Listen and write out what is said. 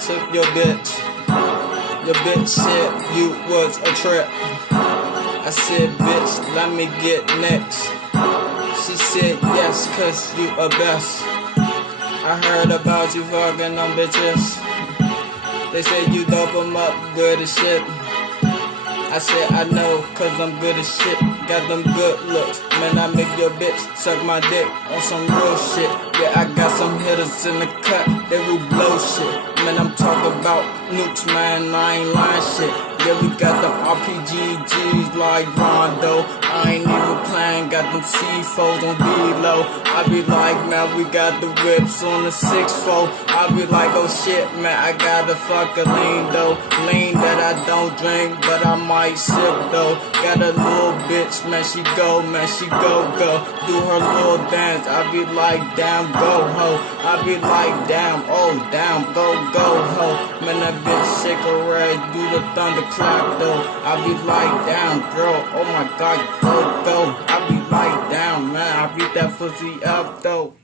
took your bitch. Your bitch said you was a trip. I said, bitch, let me get next. She said, yes, cause you a best. I heard about you fucking on bitches. They say you dope 'em up good as shit. I said, I know, cause I'm good as shit. Got them good looks. Man, I make your bitch suck my dick on some real shit. Yeah, I got some hitters in the cut, they will blow shit. Man, I'm talking about nukes, man, I ain't lying shit. Yeah, we got them RPGs like Rondo. I ain't even playing, got them C4s on D-Low. I be like, man, we got the whips on the 6-4. I be like, oh shit, man, I gotta fuck a lean though. Lean that I don't drink, but I might sip though. Got a little bitch, man, she go, go. Do her little dance, I be like, damn, go, ho. I be like, damn, oh, damn, go, ho. Man, that bitch shake her ass, do the thunderclap though. I be like, damn, girl, oh my god, go. I be like, damn, man, I beat that pussy up though.